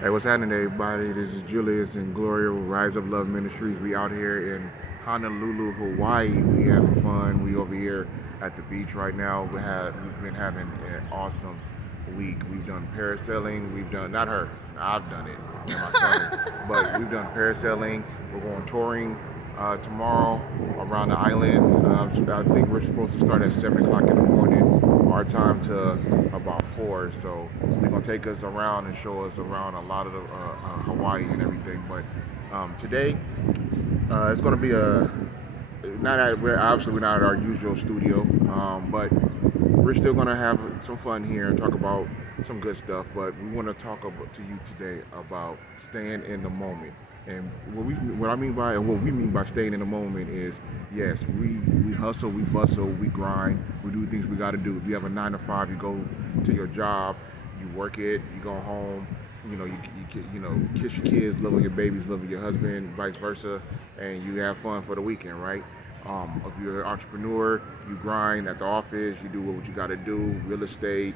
Hey, what's happening, everybody? This is Julius and Gloria with Rise Up Love Ministries. We out here in Honolulu, Hawaii. We having fun. We over here at the beach right now. We've been having an awesome week. We've done parasailing. We've done not her. I've done it and my son, but we've done parasailing. We're going touring tomorrow around the island. I think we're supposed to start at 7 o'clock in the morning, our time, to about 4. So they're gonna take us around and show us around a lot of the Hawaii and everything. But today it's gonna be a not at we're obviously we're not at our usual studio, but we're still gonna have some fun here and talk about some good stuff. But we want to talk about, to you today, about staying in the moment. And what we mean by staying in the moment is, yes, we hustle, we bustle, we grind, we do things we got to do. If you have a 9 to 5, you go to your job, you work it, you go home, kiss your kids, love on your babies, love on your husband, vice versa, and you have fun for the weekend, right? If you're an entrepreneur, you grind at the office, you do what you got to do, real estate,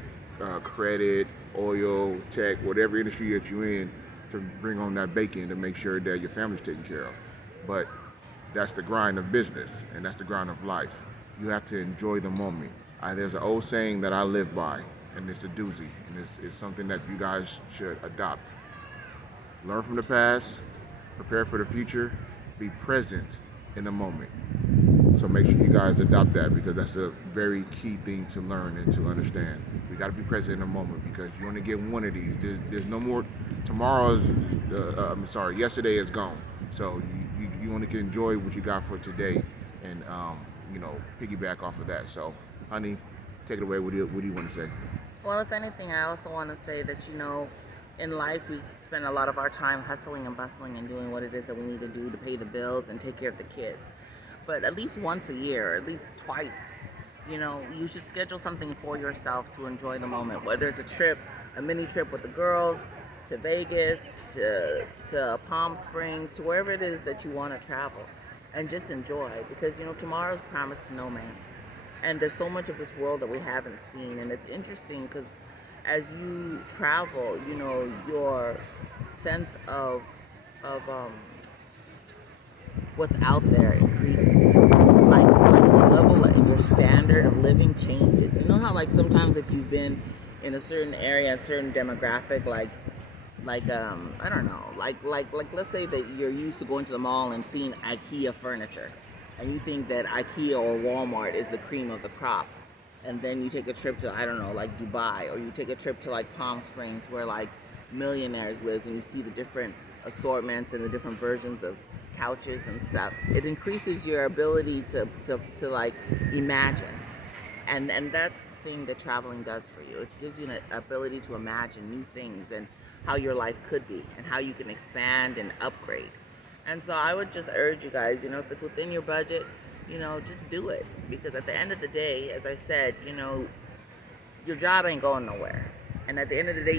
credit, oil, tech, whatever industry that you're in, to bring home that bacon to make sure that your family's taken care of. But that's the grind of business, and that's the grind of life. You have to enjoy the moment. There's an old saying that I live by, and it's a doozy, and it's something that you guys should adopt. Learn from the past, prepare for the future, be present in the moment. So make sure you guys adopt that, because that's a very key thing to learn and to understand. We got to be present in the moment, because you only get one of these. There's no more. Yesterday is gone. So you only can enjoy what you got for today, and piggyback off of that. So, honey, take it away. What do you want to say? Well, if anything, I also want to say that, in life we spend a lot of our time hustling and bustling and doing what it is that we need to do to pay the bills and take care of the kids. But at least once a year, at least twice, you should schedule something for yourself to enjoy the moment, whether it's a trip, a mini trip with the girls, to Vegas, to Palm Springs, to wherever it is that you want to travel, and just enjoy, because, tomorrow's promised to no man. And there's so much of this world that we haven't seen, and it's interesting because as you travel, your sense of what's out there increases. Like your level and your standard of living changes. You know how, like, sometimes if you've been in a certain area, a certain demographic, I don't know, like let's say that you're used to going to the mall and seeing IKEA furniture, and you think that IKEA or Walmart is the cream of the crop, and then you take a trip to, I don't know, like Dubai, or you take a trip to like Palm Springs, where like millionaires lives, and you see the different assortments and the different versions of couches and stuff. It increases your ability to like imagine. And that's the thing that traveling does for you. It gives you an ability to imagine new things and how your life could be and how you can expand and upgrade. And so I would just urge you guys, if it's within your budget, just do it. Because at the end of the day, as I said, your job ain't going nowhere. And at the end of the day,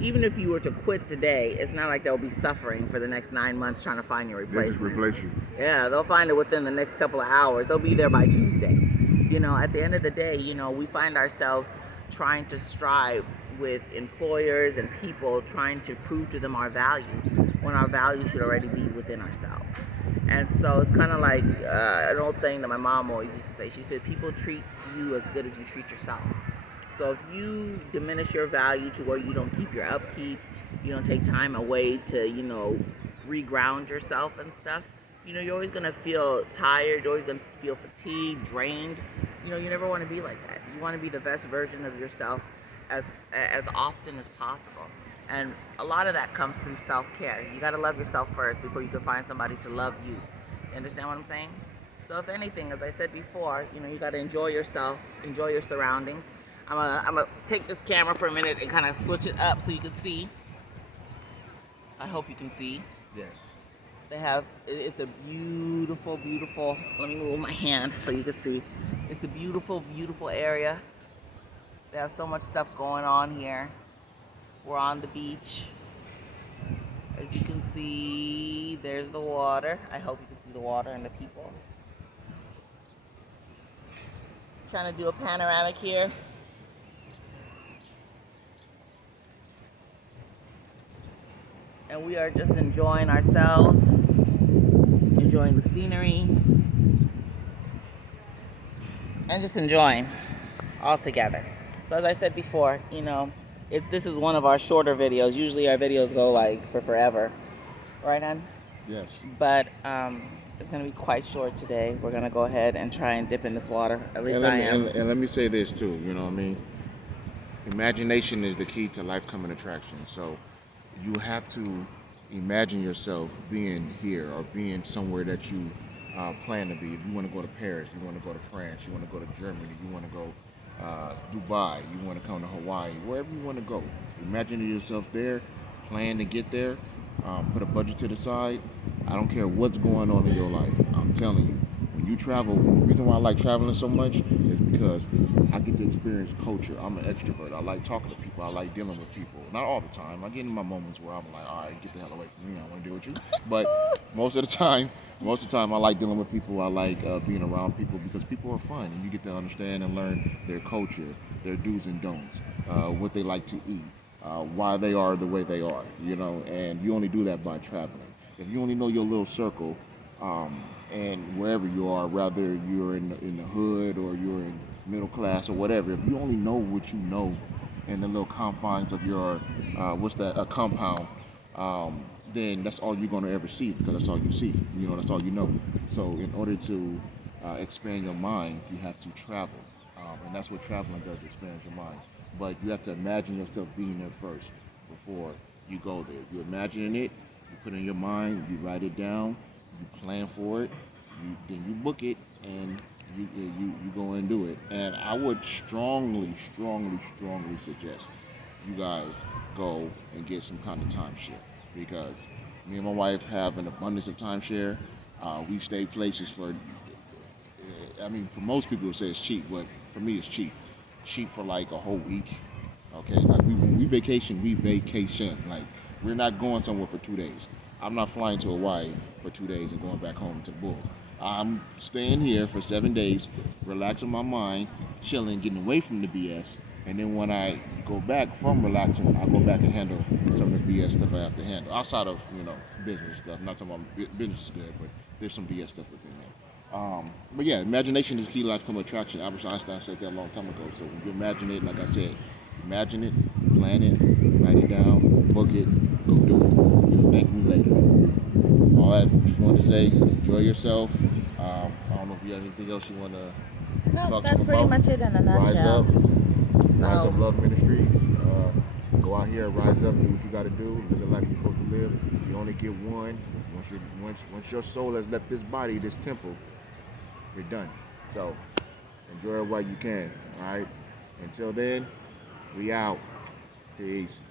even if you were to quit today, it's not like they'll be suffering for the next 9 months trying to find your replacement. They'll just replace you. Yeah, they'll find it within the next couple of hours. They'll be there by Tuesday. At the end of the day, we find ourselves trying to strive with employers and people, trying to prove to them our value, when our value should already be within ourselves. And so it's kind of like an old saying that my mom always used to say. She said, people treat you as good as you treat yourself. So if you diminish your value to where you don't keep your upkeep, you don't take time away to, reground yourself and stuff, you're always going to feel tired, you're always going to feel fatigued, drained. You never want to be like that. You want to be the best version of yourself as often as possible. And a lot of that comes through self-care. You got to love yourself first before you can find somebody to love you. You understand what I'm saying? So if anything, as I said before, you got to enjoy yourself, enjoy your surroundings. I'm gonna take this camera for a minute and kind of switch it up so you can see. I hope you can see. Yes. It's a beautiful, beautiful, let me move my hand so you can see. It's a beautiful, beautiful area. They have so much stuff going on here. We're on the beach. As you can see, there's the water. I hope you can see the water and the people. Trying to do a panoramic here. and we are just enjoying ourselves, enjoying the scenery, and just enjoying all together. So as I said before, if this is one of our shorter videos, usually our videos go like for forever, right, hon? Yes. But it's going to be quite short today. We're going to go ahead and try and dip in this water. At least I am. And let me say this too. You know what I mean? Imagination is the key to life coming attraction. So you have to imagine yourself being here or being somewhere that you plan to be. If you want to go to Paris, you want to go to France, you want to go to Germany, you want to go Dubai, you want to come to Hawaii, wherever you want to go. Imagine yourself there, plan to get there, put a budget to the side. I don't care what's going on in your life. I'm telling you, when you travel, the reason why I like traveling so much is because I get to experience culture. I'm an extrovert. I like talking to people. I like dealing with people. Not all the time. I get in my moments where I'm like, all right, get the hell away from me. I want to deal with you. But most of the time, I like dealing with people. I like being around people because people are fun, and you get to understand and learn their culture, their do's and don'ts, what they like to eat, why they are the way they are. And you only do that by traveling. If you only know your little circle, and wherever you are, whether you're in the hood or you're in middle class or whatever, if you only know what you know in the little confines of your a compound, then that's all you're going to ever see because that's all you see. That's all you know. So in order to expand your mind, you have to travel, and that's what traveling does, expands your mind. But you have to imagine yourself being there first before you go there. You imagine it, you put it in your mind, you write it down, you plan for it, then you book it, and you go and do it. And I would strongly suggest you guys go and get some kind of timeshare because me and my wife have an abundance of timeshare. We stay places for, for most people, say it's cheap, but for me, it's cheap. Cheap for like a whole week. Okay, like when we vacation, we vacation. Like we're not going somewhere for 2 days. I'm not flying to Hawaii for 2 days and going back home to Bull. I'm staying here for 7 days, relaxing my mind, chilling, getting away from the BS. And then when I go back from relaxing, I go back and handle some of the BS stuff I have to handle. Outside of, business stuff. I'm not talking about business is good, but there's some BS stuff within there. But yeah, imagination is key to life come attraction. Albert Einstein said that a long time ago. So when you imagine it, like I said, imagine it, plan it, write it down, book it, go do it. You'll thank me later. All I just wanted to say, enjoy yourself. I don't know if you have anything else you want to No, talk that's to pretty about. much it in a Rise nutshell. up, Rise So, Up Love Ministries. Go out here, rise up, do what you got to do, live the life you're supposed to live. You only get one. Once your soul has left this body, this temple, you're done. So enjoy it while you can. All right. Until then, we out. Peace.